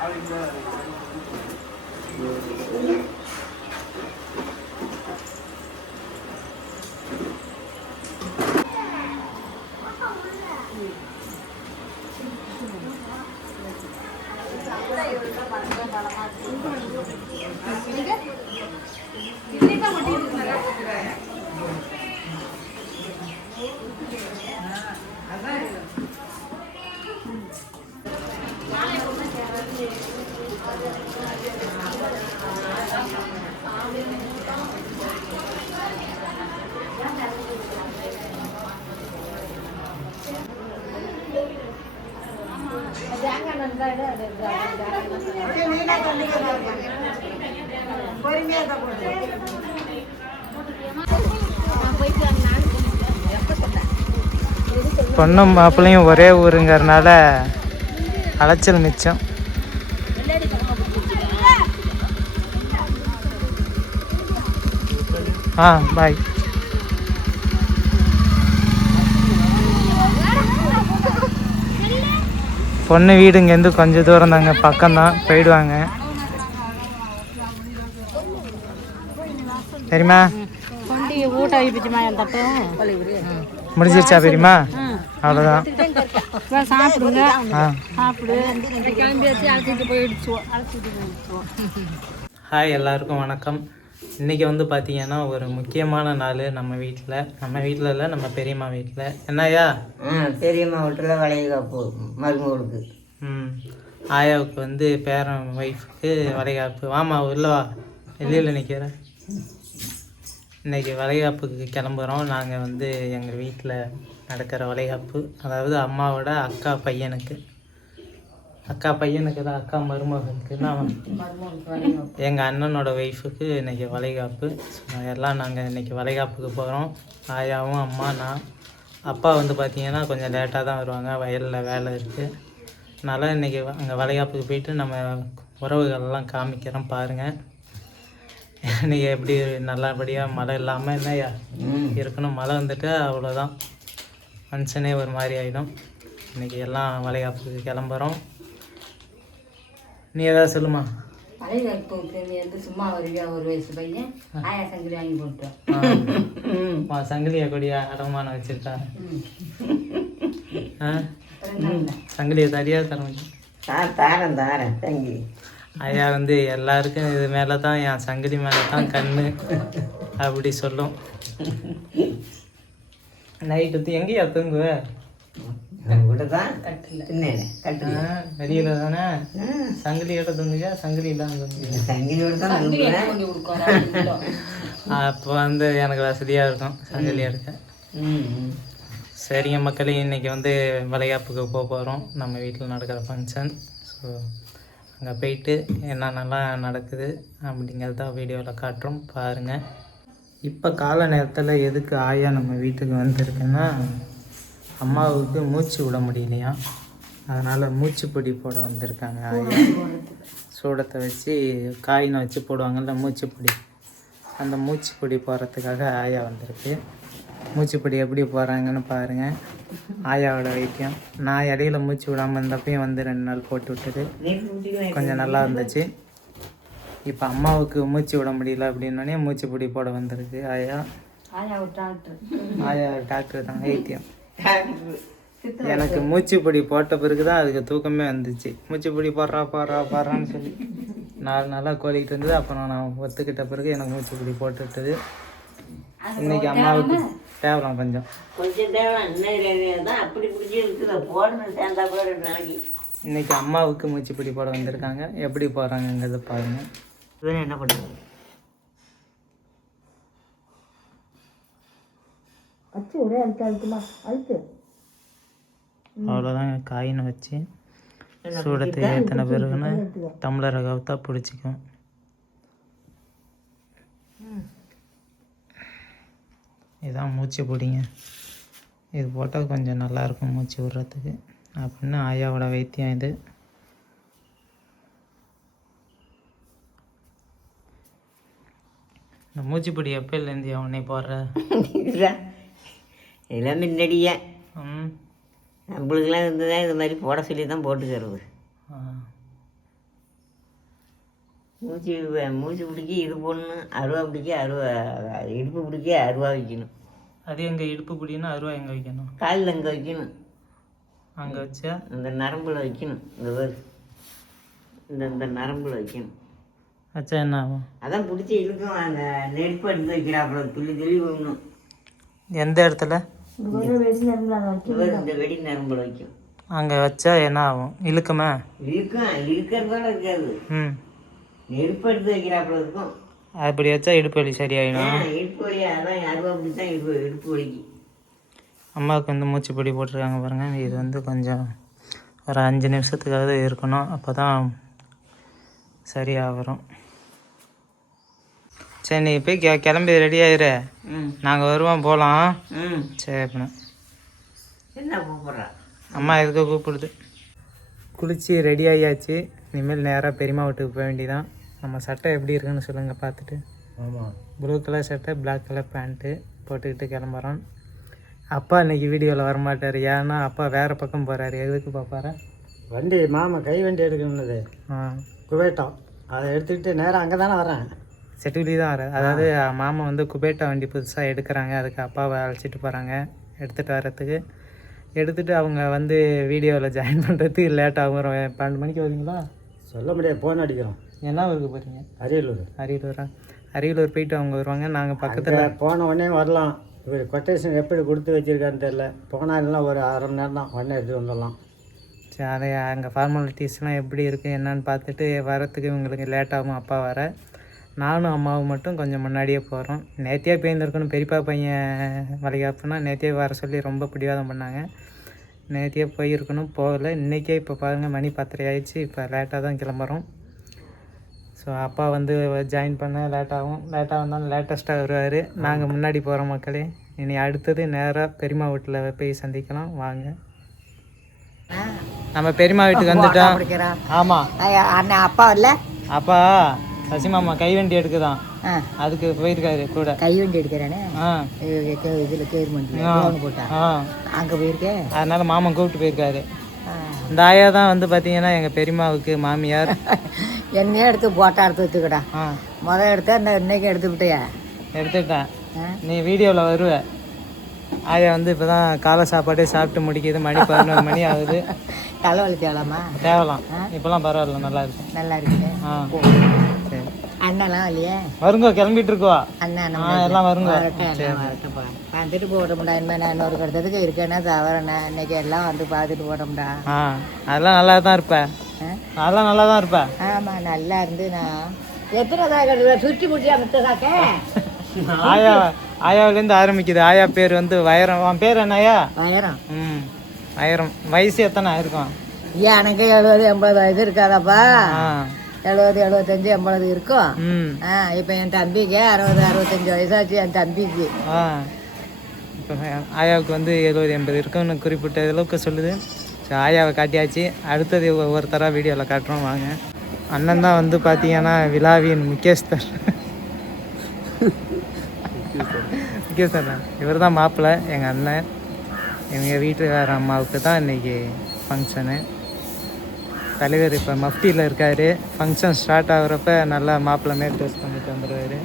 Thank you. பொண்ணும் மாப்பிள்ளையும் ஒரே ஊருங்கிறனால அலைச்சல் மிச்சம். ஆ பாய் பொண்ணு வீடு இங்கேருந்து கொஞ்சம் தூரம் தாங்க. பக்கம்தான். போயிடுவாங்க. தெரியுமா முடிஞ்சிருச்சா பெரியமா அவ்வளோதான் சாப்பிடுங்க. ஹாய் எல்லாருக்கும் வணக்கம். இன்றைக்கி வந்து பார்த்தீங்கன்னா ஒரு முக்கியமான நாள் நம்ம வீட்டில் நம்ம வீட்டில் இல்லை நம்ம பெரியம்மா வீட்டில் என்னய்யா? ஆ பெரியம்மா வீட்டில் வளைகாப்பு மருமகளுக்கு. ம். ஆயாவுக்கு வந்து பேரன் ஒய்ஃபுக்கு வளைகாப்பு. வாமா உள்ள வா. வெளியில் நிற்கிறேன் இன்றைக்கி வளைகாப்புக்கு கிளம்புறோம். நாங்கள் வந்து எங்கள் வீட்டில் நடக்கிற வளைகாப்பு. அதாவது அம்மாவோட அக்கா பையனுக்கு. அக்கா பையனுக்கு தான் அக்கா மருமகனுக்கு தான் எங்கள் அண்ணனோட ஒய்ஃபுக்கு இன்றைக்கி வளைகாப்பு. ஸோ எல்லாம் நாங்கள் இன்றைக்கி வளைகாப்புக்கு போகிறோம் ஆயாவும் அம்மா நான். அப்பா வந்து பார்த்திங்கன்னா கொஞ்சம் லேட்டாக தான் வருவாங்க. வயலில் வேலை இருக்குது அதனால் இன்றைக்கி அங்கே வளைகாப்புக்கு போயிட்டு நம்ம உறவுகள்லாம் காமிக்கிறோம் பாருங்கள் இன்றைக்கி எப்படி நல்லபடியாக மழை இல்லாமல் என்னய்யா இருக்கணும்? மழை வந்துட்டு அவ்வளோதான் மனுஷனே ஒரு மாதிரி ஆகிடும் இன்றைக்கி எல்லாம் வளைகாப்புக்கு கிளம்புறோம். நீ ஏதாவது சொல்லுமா? சும்மா வருவியா? ஒரு வயசு பையன். ஆயா சங்கிலி வாங்கி போட்டோம் சங்கிலியை கொடியா அடமானம் வச்சிருக்கா? ஆ? சங்கிலியை சரியாக தர முடியும் தார் தாரேன் தாரேன் தங்கி. ஐயா வந்து எல்லாருக்கும் இது மேலே தான் என் சங்கிலி மேலே தான் கண்ணு அப்படி சொல்லும். நைட்டு எங்கேயா தூங்குவ? வெளியில தானே? சங்கிலியோட தூங்குவியா? சங்கிலி அனுப்புவேன் அப்போ வந்து எனக்கு வசதியாக இருக்கும் சங்கிலி எடுக்க. ம் சரிங்க மக்களே இன்றைக்கி வந்து வளைகாப்புக்கு போக போகிறோம் நம்ம வீட்டில் நடக்கிற ஃபங்க்ஷன் ஸோ அங்கே போயிட்டு என்னென்னலாம் நடக்குது அப்படிங்கிறத வீடியோவில் காட்டுறோம். பாருங்கள் இப்போ கால நேரத்தில் எதுக்கு ஆயா நம்ம வீட்டுக்கு வந்திருக்குன்னா அம்மாவுக்கு மூச்சு விட முடியலையா? அதனால் மூச்சுப்பொடி போட வந்திருக்காங்க ஆயா. சூடத்தை வச்சு காயினை வச்சு போடுவாங்கள்ல மூச்சுப்பொடி அந்த மூச்சுப்பொடி போடுறதுக்காக ஆயா வந்திருக்கு. மூச்சுப்படி எப்படி போகிறாங்கன்னு பாருங்கள் ஆயாவோட வைத்தியம். நான் இடையில மூச்சு விடாமல் இருந்தப்பையும் வந்து ரெண்டு நாள் போட்டு விட்டது. கொஞ்சம் நல்லா இருந்துச்சு. இப்போ அம்மாவுக்கு மூச்சு விட முடியல அப்படின்னோடனே மூச்சுப்பிடி போட வந்திருக்கு ஆயா. ஆயா டாக்டர் தான் வைத்தியம். எனக்கு மூச்சுப்பொடி போட்ட பிறகு தான் அதுக்கு தூக்கமே வந்துச்சு. மூச்சுப்பொடி போடுறா போடுறா போடுறான்னு சொல்லி. நாலு நாளாக கோழிக்கிட்டு இருந்தது அப்புறம் நான் ஒத்துக்கிட்ட பிறகு எனக்கு மூச்சுப்பொடி போட்டு விட்டது இன்னைக்கு அம்மாவுக்கு தேவலாம் கொஞ்சம். கொஞ்சம் தேவை இன்னும் தான் அப்படி பிடிச்சி இருக்குது. போடணும் சேர்ந்தா ரெண்டு நாளைக்கு இன்னைக்கு அம்மாவுக்கு மூச்சுப்பொடி போட வந்திருக்காங்க. எப்படி போகிறாங்கங்கிறத பாருங்க. இவன் என்ன பண்ணுறது அச்சு ஒரே அழுத்து அழுத்துமா அழுத்து. அவ்வளோதாங்க காயினை வச்சு சூடத்தை ஏற்றின பிறகுன்னு டம்ளரை கவுத்தா பிடிச்சிக்கும். இதான் மூச்சு பிடிங்க. இது போட்டால் கொஞ்சம் நல்லாயிருக்கும் மூச்சு விடுறதுக்கு. அப்படின்னு ஆயாவோட வைத்தியம் இது. இந்த மூச்சுப்பிடி எப்போலேருந்து அவனே போடுற? இதெல்லாம் முன்னாடியே. ம். நம்மளுக்கெல்லாம் இருந்ததா இது மாதிரி போட சொல்லி தான் போட்டுக்கிறது. ஆ. மூச்சு மூச்சு பிடிக்க இது போடணும் அருவா பிடிக்க அருவா இடுப்பு பிடிக்க அருவா வைக்கணும். அது எங்கள் இடுப்பு பிடினா அருவா எங்கே வைக்கணும்? காலில் அங்கே வைக்கணும். அங்கே வச்சா? அந்த நரம்பில் வைக்கணும். இந்த பேர். இந்த இந்த நரம்பில் வைக்கணும். வச்சா என்ன ஆகும்? அதான் பிடிச்சி இழுக்கும். அந்த நெருப்பு எடுத்து வைக்கிறாப்புல. துள்ளி துள்ளி போகணும் எந்த இடத்துல? இந்த இந்த வெடி நரம்பில் வைக்கும். அங்கே வச்சா என்ன ஆகும்? இழுக்குமா? இழுக்கும். இழுக்கிறதோட இருக்காது. ம். நெருப்பு எடுத்து வைக்கிறாப்புல இருக்கும். அப்படி வச்சா இடுப்பு வலி சரியாயிடும். இடுப்பு வலி அதான் அருவா பிடிச்சா இடுப்பு இடுப்பு வலிக்கு. அம்மாவுக்கு வந்து மூச்சு பிடி போட்டிருக்காங்க பாருங்கள் இது வந்து கொஞ்சம் ஒரு அஞ்சு நிமிஷத்துக்காவது இருக்கணும். அப்போ தான் சரியாக வரும் சரி நீ போய் கெ கிளம்பி ரெடி ஆயிரு. நாங்கள் வருவோம் போகலாம் ம். சரி அப்படின்னா என்ன கூப்பிட்றா? அம்மா எதுக்கோ கூப்பிடுது. குளிச்சு ரெடி ஆகியாச்சு இனிமேல் நேராக பெரியம்மா வீட்டுக்கு போக வேண்டியதான் நம்ம சட்டை எப்படி இருக்குன்னு சொல்லுங்கள் பார்த்துட்டு. ஆமாம் ப்ளூ கலர் சட்டை Black கலர் பேண்ட்டு போட்டுக்கிட்டு கிளம்புறோம். அப்பா இன்னைக்கு வீடியோவில் வரமாட்டார். ஏன்னா அப்பா வேறு பக்கம் போகிறாரு எதுக்கு பார்ப்பாரா வண்டி மாமா கை வண்டி எடுக்கணும்னது ஆ. குவைட்டம் அதை எடுத்துக்கிட்டு நேராக அங்கே தானே வரேன் செட்டுக்குழி தான் வர அதாவது மாமா வந்து குபேட்டா வண்டி புதுசாக எடுக்கிறாங்க. அதுக்கு அப்பாவை அழைச்சிட்டு போகிறாங்க எடுத்துகிட்டு வர்றதுக்கு. எடுத்துகிட்டு அவங்க வந்து வீடியோவில் ஜாயின் பண்ணுறதுக்கு லேட் ஆகும் ஒரு பன்னெண்டு மணிக்கு வருவீங்களா சொல்ல முடியாது. ஃபோன் அடிக்கிறோம். என்ன ஊருக்கு போகிறீங்க அரியலூர். அரியலூரா? அரியலூர் போயிட்டு அவங்க வருவாங்க. நாங்கள் பக்கத்தில் போன உடனே வரலாம். இவர் கொட்டேஷன் எப்படி கொடுத்து வச்சிருக்காருன்னு தெரில போனால் இல்லைனா ஒரு அரை மணி நேரம் தான். உடனே எடுத்து வந்துடலாம். சரி அதை அங்கே ஃபார்மாலிட்டிஸ்லாம் எப்படி இருக்குது என்னன்னு பார்த்துட்டு வரத்துக்கு இவங்களுக்கு லேட் ஆகும் அப்பா வர. நானும் அம்மாவும் மட்டும் கொஞ்சம் முன்னாடியே போகிறோம் நேத்தியே போயிருந்துருக்கணும் பெரியப்பா பையன் வளைகாப்புனா நேத்தியே வர சொல்லி ரொம்ப பிடிவாதம் பண்ணாங்க. நேத்தியே போயிருக்கணும் போகலை. இன்றைக்கே இப்போ பாருங்கள் மணி பத்தரை ஆயிடுச்சு. இப்போ லேட்டாக தான் கிளம்புறோம். ஸோ அப்பா வந்து ஜாயின் பண்ண லேட்டாகும் லேட்டாக வந்தாலும் லேட்டஸ்ட்டாக வருவார். நாங்கள் முன்னாடி போகிறோம் மக்களே இனி அடுத்தது நேராக பெரியம்மா வீட்டில் போய் சந்திக்கலாம். வாங்க. நம்ம பெரியம்மா வீட்டுக்கு வந்துட்டோம். ஆமாம் அண்ணன் அப்பா இல்லை? அப்பா சசிமாமா கைவண்டி எடுக்குதான். அதுக்கு போயிருக்காரு கூட. கை வண்டி எடுக்கிறானே? ஆ. இதில் கேர்மெண்ட். போட்டான் அங்கே போயிருக்கேன் அதனால மாமன் கூப்பிட்டு போயிருக்காரு. இந்த ஆயா தான் வந்து பார்த்தீங்கன்னா எங்கள் பெரியம்மாவுக்கு மாமியார். என்னையே எடுத்து போட்டா எடுத்து வச்சுக்கடா. ஆ. முதல் எடுத்த இந்த இன்னைக்கு எடுத்து விட்டியா எடுத்துட்டேன் ஆ. நீ வீடியோவில் வருவ. ஆயா வந்து இப்போ தான் காலை சாப்பாடே சாப்பிட்டு முடிக்குது மணி பதினோரு மணி ஆகுது. தலைவலி தேவலாமா? தேவலாம். இப்போலாம் பரவாயில்ல நல்லா இருக்கும் நல்லா இருக்குது ஆ. அண்ணெல்லாம் இல்லையே? வருங்கோ கிளம்பிட்டு இருக்கோ. அண்ணன் ஆ எல்லாம் வருங்க. வரட்டும் வந்துட்டு போட்டோம்டா இனிமேல் நான் இன்னொரு கட்டத்துக்கு இருக்கேன்னா தவறண்ணா. இன்னைக்கு எல்லாம் வந்து பார்த்துட்டு போட்டோம்டா ஆ அதெல்லாம் நல்லா தான் இருப்பேன்? அதெல்லாம் நல்லா தான் இருப்பேன் ஆமாம் நல்லா இருந்து நான் எத்தனை தான் சுற்றி முடிச்சா மித்ததாக்க ஆயா ஆயாவிலேருந்து ஆரம்பிக்குது. ஆயா பேர் வந்து வைரம். அவன் பேர் என்னய்யா வயரம் ம் வைரம். வயசு எத்தனை இருக்கும் எனக்கு எழுபது எண்பது வயசு இருக்காதாப்பா. ஆ. எழுபது எழுபத்தஞ்சு எண்பது இருக்கும் ம். ஆ இப்போ என் தம்பிக்கு அறுபது அறுபத்தஞ்சு வயசாச்சு என் தம்பிக்கு. ஆ. இப்போ ஆயாவுக்கு வந்து எழுபது எண்பது இருக்குன்னு குறிப்பிட்ட அளவுக்கு சொல்லுது. சரி ஆயாவை காட்டியாச்சு. அடுத்தது ஒவ்வொருத்தராக வீடியோவில் காட்டுறோம் வாங்க. அண்ணன் தான் வந்து பார்த்தீங்கன்னா விழாவின் முக்கியஸ்தர். முக்கியஸ்தர் இவர் தான் மாப்பிள்ளை எங்கள் அண்ணன். எங்கள் வீட்டுக்கார அம்மாவுக்கு தான் இன்றைக்கி ஃபங்க்ஷனு தலைவர் இப்போ மஃப்டியில் இருக்கார். ஃபங்க்ஷன் ஸ்டார்ட் ஆகுறப்ப நல்லா மாப்பிள்ளை மாரி ட்ரெஸ் பண்ணிட்டு வந்துடுவார்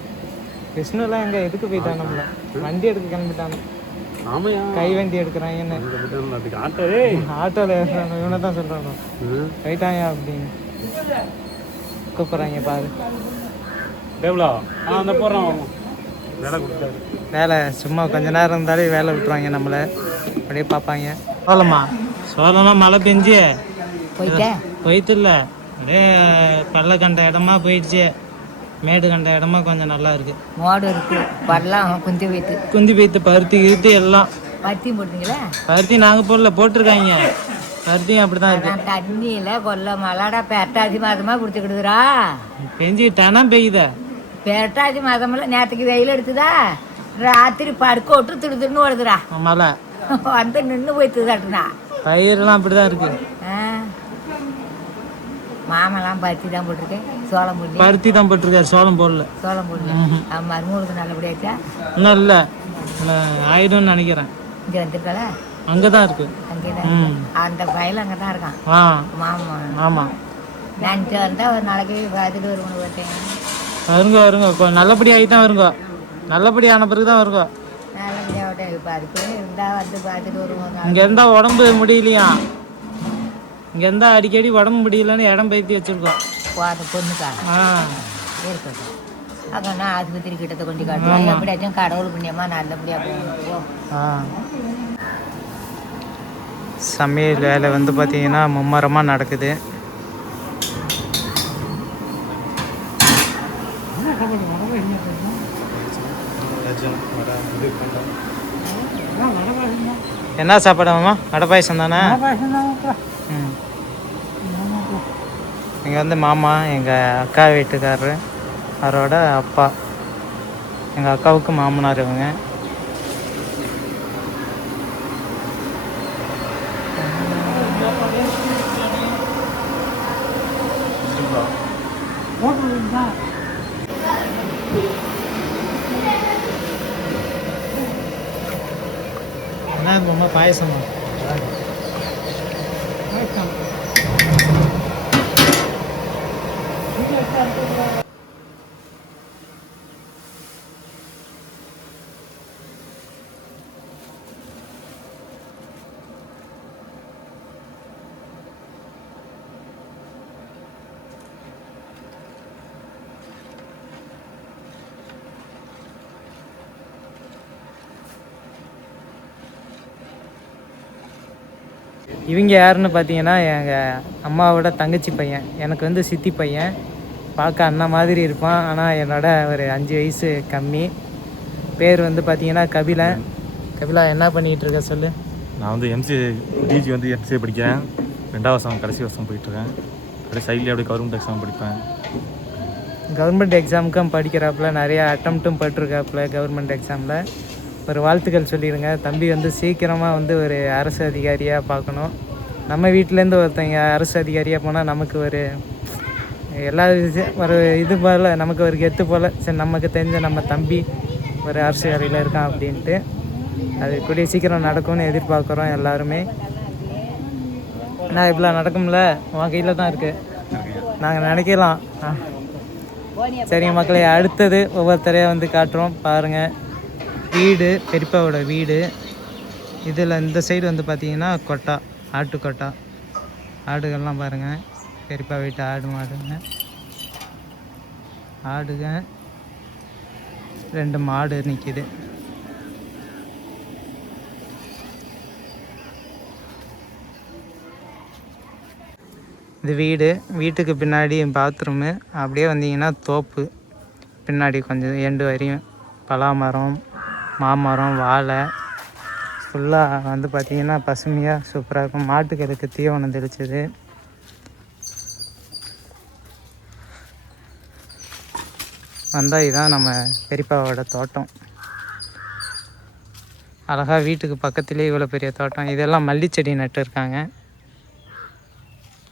விஷ்ணுலாம் எங்கே எதுக்கு போயிட்டானுங்கள வண்டி எடுக்க கிளம்பிட்டானு. ஆமையா? கை வண்டி எடுக்கிறாங்கன்னு. ஆட்டோவில் ஏறுறாங்க. இவனை தான் சொல்கிறாங்க போயிட்டாங்க அப்படின்னு. கூப்பிட்றாங்க பாரு. டேபிளா ஆ அந்த போடுறோம். வேலை கொடுத்தாரு. வேலை சும்மா கொஞ்ச நேரம் இருந்தாலே வேலை விட்டுருவாங்க நம்மளை. அப்படியே பார்ப்பாங்க. சோளமா சோளம்லாம் மழை பெஞ்சு. போயிட்டேன். இல்லை அப்படியே பல்ல கண்ட இடமா போயிடுச்சு. மேடு கண்ட இடமா கொஞ்சம் நல்லா இருக்கு. மோடு இருக்கு. பல்லாம் குந்தி வைத்து. குந்தி பைத்து பருத்தி கிருத்தி எல்லாம். பத்தி போட்டீங்களா? பருத்தி நாங்கள் போடல போட்டிருக்காங்க. பருத்தியும் அப்படி தான் இருக்கு தண்ணியில கொல்ல மலாடா பெரட்டாசி மாதமா குடிச்சுக்கிடுதுரா பெஞ்சிட்டானா பெய்யுதா? பெரட்டாசி மாதமெல்லாம் நேற்றுக்கு வெயில் எடுத்துதா ராத்திரி படுக்க விட்டு திடு திடுன்னு ஓடுதுடா. மழை வந்து நின்று போயிட்டு தட்டுனா பயிரெல்லாம் அப்படி தான் இருக்கு மாமெல்லாம் பருத்தி தான் போட்டிருக்கேன். சோளம் போட்டு பருத்தி தான் போட்டிருக்காரு சோளம் போடல. சோளம் போடல. அவன் மருமூலுக்கு நல்லபடியாச்சா? இன்னும் இல்லை. ஆயிடும்னு நினைக்கிறேன். இங்கே வந்திருக்காள? அங்கே தான் இருக்கு. அங்கே தான் அந்த பையன் அங்கே தான் இருக்கான் மாமா. ஆமாம் நினச்சி வந்தா ஒரு நாளைக்கு பார்த்துட்டு வருவோம் பார்த்தேன் வருங்க வருங்க. கொ- நல்லபடியாகி தான் வருங்க. நல்லபடியான பிறகு தான் வருங்க. நல்லபடியாக இப்போ அதுக்குள்ளே இருந்தால் வந்து பார்த்துட்டு வருவோம். ஒரு. இங்கே இருந்தால் உடம்பு முடியலையா? இங்கே இருந்தால் அடிக்கடி உடம்பு முடியலன்னு இடம் பயிர்த்தி வச்சுருக்கோம். போ அந்த பொண்ணுக்கா ஆ. இருக்கட்டும். நான் ஆஸ்பத்திரி கிட்டத்தை கொண்டு காட்டுவேன். எப்படியாச்சும் கடவுள் புண்ணியமாக நல்லபடியாக போகணும். போ ஆ. சமையல் வேலை வந்து பார்த்தீங்கன்னா மும்மரமாக நடக்குது. என்ன சாப்பாடு மாமா? வடை பாயசம் தானே? ம். இங்கே வந்து மாமா எங்கள் அக்கா வீட்டுக்காரரு அவரோட அப்பா. எங்கள் அக்காவுக்கு மாமனார் இவங்க. என்ன மாமா பாயசமா? இவங்க யாருன்னு பார்த்தீங்கன்னா எங்கள் அம்மாவோட தங்கச்சி பையன். எனக்கு வந்து சித்தி பையன். பார்க்க அண்ணா மாதிரி இருப்பான். ஆனால் என்னோட ஒரு அஞ்சு வயசு கம்மி. பேர் வந்து பார்த்தீங்கன்னா கபிலன் கபிலா என்ன பண்ணிகிட்டு இருக்க சொல்லு? நான் வந்து எம்சிஏ டிஜி வந்து எம்சிஏ படிக்கிறேன். ரெண்டாவது வருஷம் கடைசி வருஷம் போயிட்டுருக்கேன் அப்படியே சைட்லேயே அப்படியே கவர்மெண்ட் எக்ஸாம் படிப்பேன். கவர்மெண்ட் எக்ஸாமுக்கும் படிக்கிறாப்புல. நிறைய அட்டம்ப்ட்டும் பட்டிருக்காப்புல கவர்மெண்ட் எக்ஸாமில் ஒரு வாழ்த்துக்கள் சொல்லிடுங்க. தம்பி வந்து சீக்கிரமாக வந்து ஒரு அரசு அதிகாரியாக பார்க்கணும். நம்ம வீட்டிலேருந்து ஒருத்தங்க அரசு அதிகாரியாக போனால் நமக்கு ஒரு எல்லா ஒரு இது போல் நமக்கு ஒரு கெத்து போல் சரி நமக்கு தெரிஞ்ச நம்ம தம்பி ஒரு அரசு வேலையில் இருக்கான் அப்படின்ட்டு அது கூடிய சீக்கிரம் நடக்கும்னு எதிர்பார்க்குறோம் எல்லாருமே. நான் இப்படிலாம் நடக்கும்ல? உன் கையில் தான் இருக்குது நாங்கள் நினைக்கலாம். ஆ. சரிங்க மக்களே அடுத்தது ஒவ்வொருத்தரையாக வந்து காட்டுறோம். பாருங்கள் வீடு பெரியப்பாவோட வீடு. இதில் இந்த சைடு வந்து பார்த்தீங்கன்னா கொட்டா ஆட்டு கொட்டா. ஆடுகள்லாம் பாருங்கள் பெரியப்பா வீட்டு ஆடு மாடுங்க. ஆடுங்க. ரெண்டு மாடு நிற்கிது இது வீடு. வீட்டுக்கு பின்னாடி பாத்ரூமு அப்படியே வந்தீங்கன்னா தோப்பு. பின்னாடி கொஞ்சம் எண்டு வரையும். பலாமரம். மாமரம் வாழை. ஃபுல்லாக வந்து பார்த்திங்கன்னா பசுமையாக சூப்பராக இருக்கும். மாட்டுக்களுக்கு தீவனம் தெளிச்சது? வந்தால் இதுதான் நம்ம பெரியப்பாவோட தோட்டம். அழகாக வீட்டுக்கு பக்கத்துலேயே இவ்வளோ பெரிய தோட்டம். இதெல்லாம் மல்லிச்செடி நட்டுருக்காங்க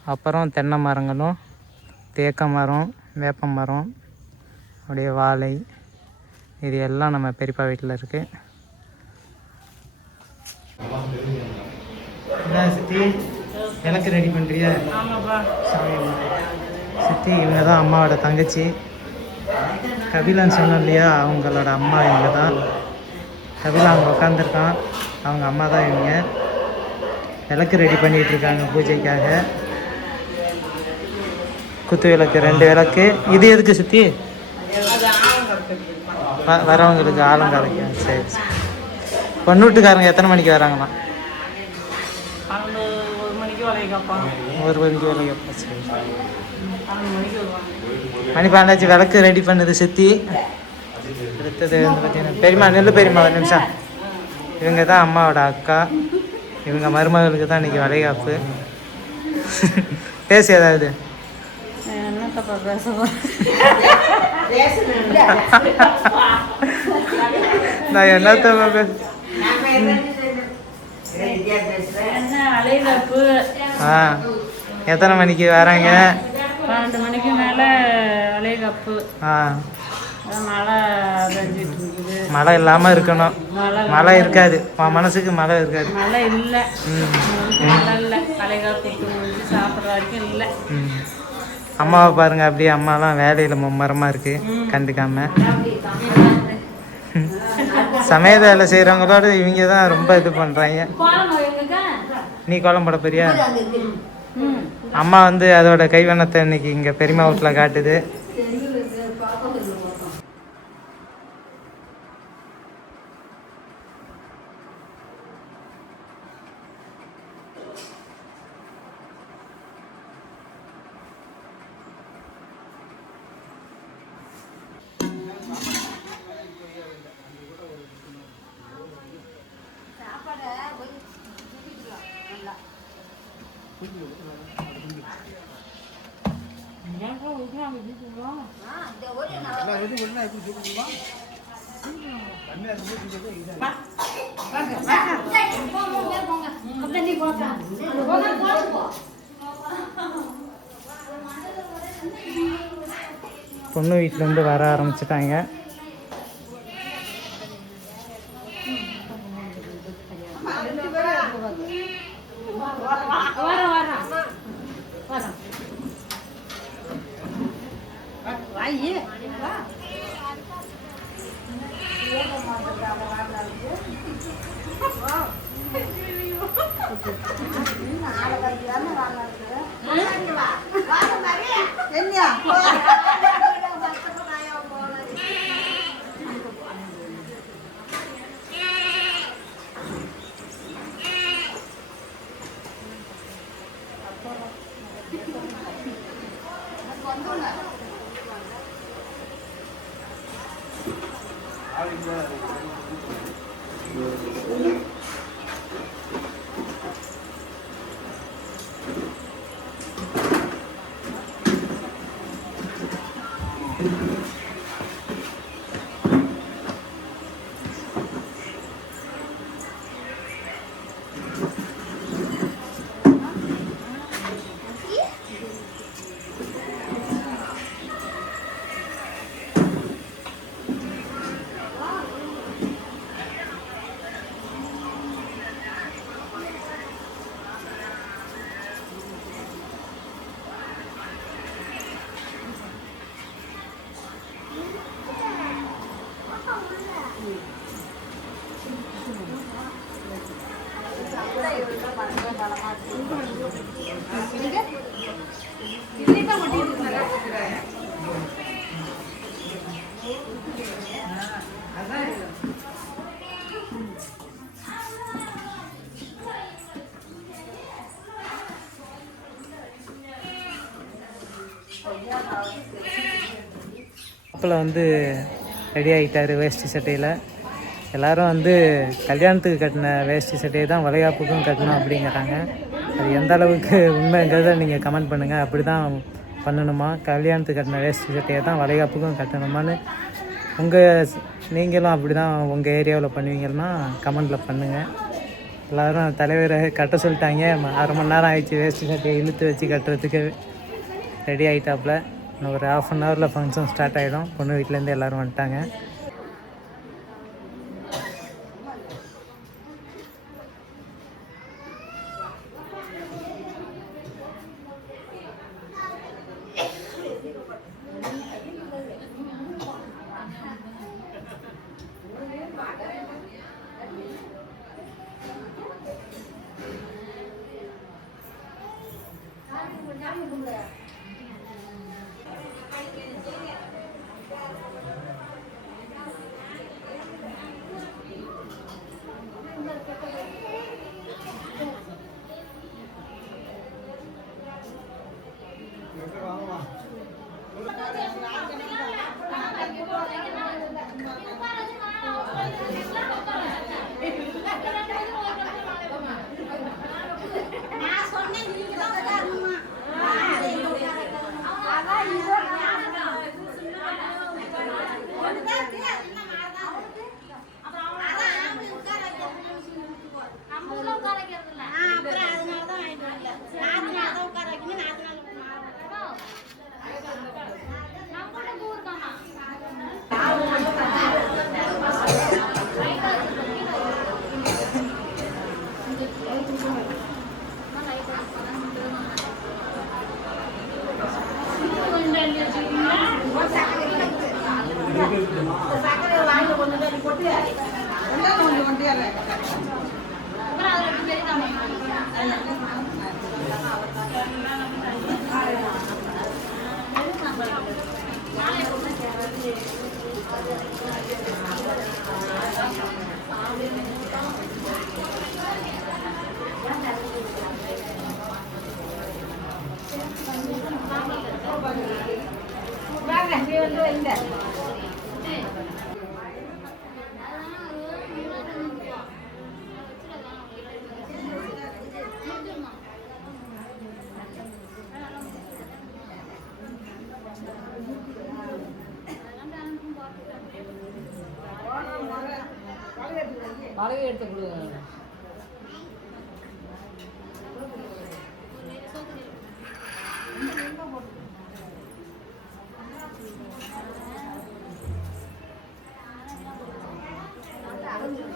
அப்புறம் தென்னை மரங்களும் தேக்க மரம் வேப்ப மரம் அப்படியே வாழை. இது எல்லாம் நம்ம பெரியப்பா வீட்டில் இருக்குது என்ன சித்தி? எனக்கு ரெடி பண்ணுறியா சித்தி இவங்க தான் அம்மாவோட தங்கச்சி. கபிலான்னு சொன்னோம் இல்லையா அவங்களோட அம்மா இவங்க தான் கபிலா அங்கே உட்காந்துருக்கான் அவங்க அம்மா தான் இவங்க. விளக்கு ரெடி பண்ணிகிட்டு இருக்காங்க பூஜைக்காக. குத்து விளக்கு ரெண்டு விளக்கு. இது எதுக்கு சுற்றி வரவங்களுக்கு ஆலங்காலைக்கு சரி சரி. பொண்ணு வீட்டுக்காரங்க எத்தனை மணிக்கு வராங்கண்ணா ஒரு மணிக்கு வேலைக்கு சரி மணி பன்னெண்டாச்சு விளக்கு ரெடி பண்ணுது சித்தி. அடுத்தது வந்து பார்த்தீங்கன்னா பெரியம்மா நெல்லு பெரியம்மா ஒரு நிமிஷம். இவங்க தான் அம்மாவோட அக்கா. இவங்க மருமகளுக்கு தான் இன்னைக்கு வளைகாப்பு. பேசி ஏதாவது. நான் என்னத்த பேச ஆ எத்தனை மணிக்கு வராங்க? பன்னெண்டு மணிக்கு மேலே வளைகாப்பு ஆ. மழை பெஞ்சிட்டு மழை இல்லாமல் இருக்கணும். மழை இருக்காது. உன் மனசுக்கு மழை இருக்காது. மழை இல்லை. மழை இல்லை. வளைகாப்பு சாப்பிட்ற வரைக்கும் இல்லை. அம்மாவை பாருங்க அப்படியே அம்மாலாம் வேலையில் மும்மரமாக இருக்கு கண்டுக்காம. சமையல் வேலை செய்கிறவங்களோட இவங்க தான் ரொம்ப இது பண்ணுறாங்க நீ கோலம் போட போறியா? அம்மா வந்து அதோட கைவண்ணத்தை இன்னைக்கு இங்கே பெரியம்மா வீட்டில் காட்டுது. பொண்ணு வீட்டிலேருந்து வர ஆரம்பிச்சிட்டாங்க. Thank you. மாப்பிள்ளை வந்து ரெடி ஆகிட்டார் வேஷ்டி சட்டையில். எல்லாரும் வந்து கல்யாணத்துக்கு கட்டின வேஷ்டி சட்டையை தான் வளைகாப்புக்கும் கட்டணும் அப்படிங்கிறாங்க. அது எந்த அளவுக்கு உண்மைங்கிறத நீங்கள் கமெண்ட் பண்ணுங்கள் அப்படி தான் பண்ணணுமா? கல்யாணத்துக்கு கட்டின வேஷ்டி சட்டையை தான் வளைகாப்புக்கும் கட்டணுமான்னு உங்கள் நீங்களும் அப்படி தான் உங்கள் ஏரியாவில் பண்ணுவீங்கன்னா கமெண்டில் பண்ணுங்கள் எல்லோரும் தலைவரை கட்ட சொல்லிட்டாங்க. அரை மணி நேரம் ஆயிடுச்சு வேஷ்டி சட்டையை இழுத்து வச்சு கட்டுறதுக்கு. ரெடி ஆகிட்டாப்புல இன்னும் ஒரு ஆஃப் அன் ஹவரில் ஃபங்க்ஷன் ஸ்டார்ட் ஆகிடும் பொண்ணு வீட்டிலேருந்து எல்லோரும் வந்துட்டாங்க.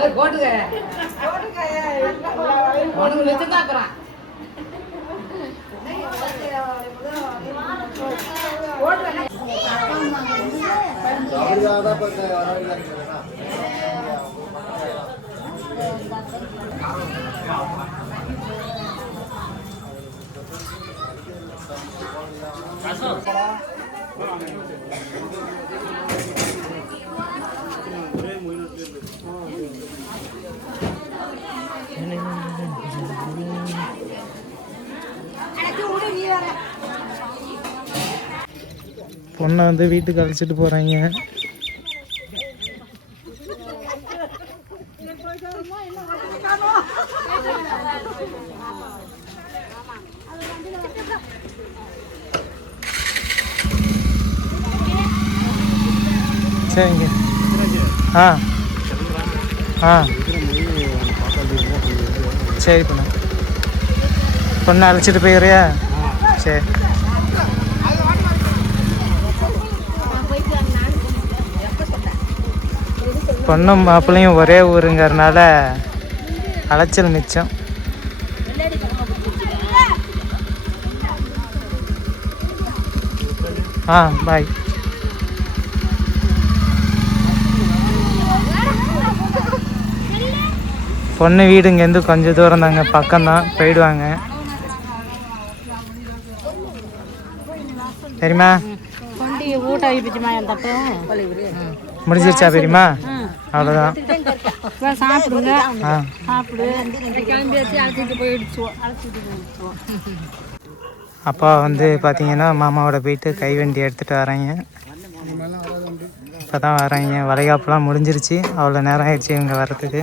அவர் போட்டுக்க. உனக்கு மிச்சத்தாக்குறான் கசம். பொண்ணை வந்து வீட்டுக்கு அழைச்சிட்டு போகிறாங்க சரிங்க. ஆ. ஆ. சரி பொண்ணு. பொண்ணை அழைச்சிட்டு போயிடுறியா சரி பொண்ணும் மாப்பிள்ளையும் ஒரே ஊருங்கிறனால அலைச்சல் மிச்சம் ஆ பாய் பொண்ணு வீடு இங்கேருந்து கொஞ்சம் தூரம் தாங்க பக்கம்தான் போயிடுவாங்க தெரியுமா கொண்டி ஊட்ட வைப்பிச்சுமா என் தட்டும் முடிஞ்சிருச்சா பெரியமா அவ்வளோதான் சாப்பிடுங்க ஆ சாப்பிடு கிளம்பி வச்சு இடிச்சுவோம். அழைச்சிட்டு போய் இடிச்சுவோம். அப்பா வந்து பார்த்தீங்கன்னா மாமாவோட போயிட்டு கைவண்டி எடுத்துகிட்டு வராங்க. இப்போ தான் வராங்க. வளைகாப்புலாம் முடிஞ்சிருச்சு. அவ்வளோ நேரம் ஆயிடுச்சு இவங்க வர்றதுக்கு.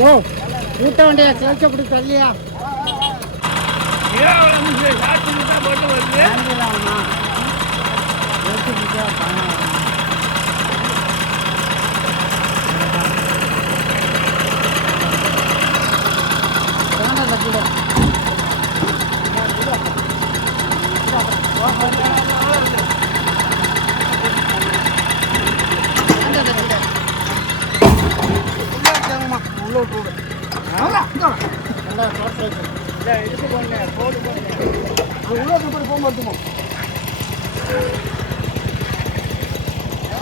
ஓ ஊட்ட வண்டியா சேர்த்து அப்படி தள்ளியா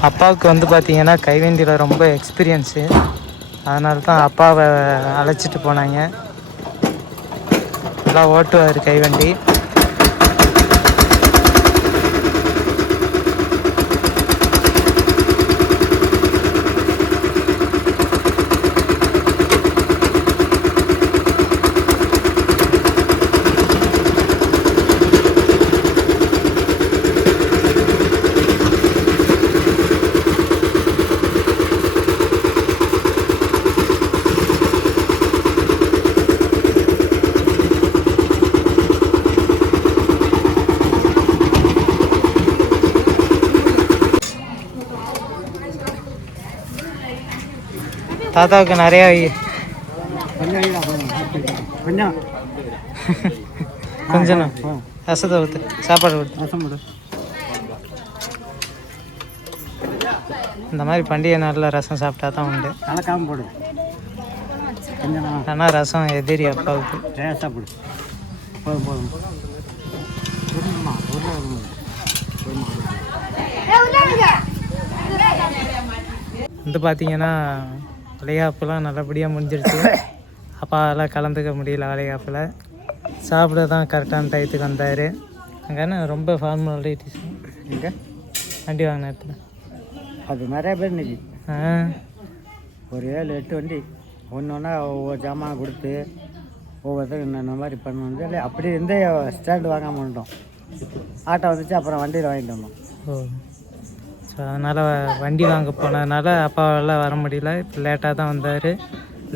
அப்பாவுக்கு வந்து பார்த்தீங்கன்னா கைவண்டியில் ரொம்ப எக்ஸ்பீரியன்ஸு அதனால தான் அப்பாவை அழைச்சிட்டு போனாங்க. நல்லா ஓட்டுவார் கைவண்டி. தாத்தாவுக்கு நிறையா கொஞ்சம் ரசத்தை ஊற்று சாப்பாடு கொடுத்து இந்த மாதிரி பண்டிகை நாளில் ரசம் சாப்பிட்டா தான் உண்டு. கலக்காமல் போடு ஆனால் ரசம் எதிரி அப்பாவுக்கு. சாப்பிடு போதும் போதும் வந்து பார்த்தீங்கன்னா வளைகாப்புலாம் நல்லபடியாக முடிஞ்சிருச்சு. அப்பாவெல்லாம் கலந்துக்க முடியல வளைகாப்பில் சாப்பிட தான் கரெக்டான டயத்துக்கு வந்தார். அங்கே ரொம்ப ஃபார்மாலிட்டிஸ் எங்க? வண்டி வாங்கின இடத்துல அது நிறைய பேர் இன்னைக்கு. ஆ. ஒரு ஏழு எட்டு வண்டி. ஒன்று ஒன்றா ஒவ்வொரு ஜாமான் கொடுத்து ஒவ்வொருத்தரும் இந்த மாதிரி பண்ணணும் இல்லை அப்படி இருந்தே ஸ்டாண்டு வாங்காம வந்துட்டோம். ஆட்டோ வந்துச்சு அப்புறம் வண்டியில் வாங்கிட்டு வந்தோம். ஓ. ஸோ அதனால் வண்டி வாங்க போனதுனால அப்பாவால் வர முடியல. இப்போ லேட்டாக தான் வந்தார்.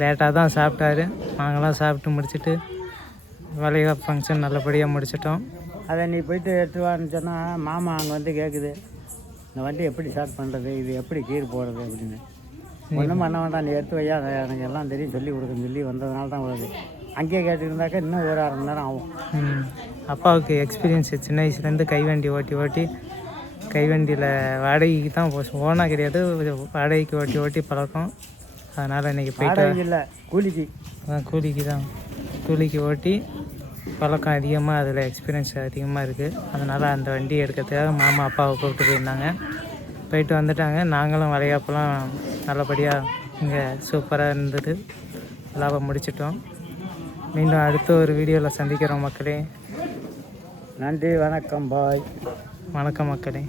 லேட்டாக தான் சாப்பிட்டாரு. நாங்களாம் சாப்பிட்டு முடிச்சுட்டு வளைகாப்பு ஃபங்க்ஷன் நல்லபடியாக முடிச்சிட்டோம். அதை நீ போயிட்டு எடுத்து சொன்னால் மாமா அங்கே வந்து கேட்குது இந்த வண்டி எப்படி ஸ்டார்ட் பண்ணுறது இது எப்படி கீர் போடுறது அப்படின்னு. ஒன்றும் பண்ண வேண்டாம். நீ எடுத்து வையா. எனக்கு எல்லாம் தெரியும். சொல்லி கொடுக்குன்னு சொல்லி வந்ததுனால தான் வருது. அங்கேயே கேட்டுருந்தாக்கா இன்னும் ஒரு அரை மணி நேரம் ஆகும். அப்பாவுக்கு எக்ஸ்பீரியன்ஸ் சின்ன வயசுலேருந்து கைவண்டி ஓட்டி ஓட்டி கைவண்டியில் வாடகைக்கு தான் ஓனாக கிடையாது. வாடகைக்கு ஓட்டி ஓட்டி பழக்கம். அதனால் இன்றைக்கி போயிட்டு இல்லை கூலிக்கு. அதான் கூலிக்கு தான். கூலிக்கு ஓட்டி பழக்கம் அதிகமாக அதில் எக்ஸ்பீரியன்ஸ் அதிகமாக இருக்குது அதனால் அந்த வண்டி எடுக்கிறதுக்காக மாமா அப்பாவை கூப்பிட்டு போயிருந்தாங்க. போயிட்டு வந்துட்டாங்க. நாங்களும் வளைகாப்பெல்லாம் நல்லபடியாக இங்கே சூப்பராக இருந்தது. லாபம் முடிச்சிட்டோம். மீண்டும் அடுத்த ஒரு வீடியோவில் சந்திக்கிறோம் மக்களே. நன்றி வணக்கம் பாய். வணக்கம் மக்களே.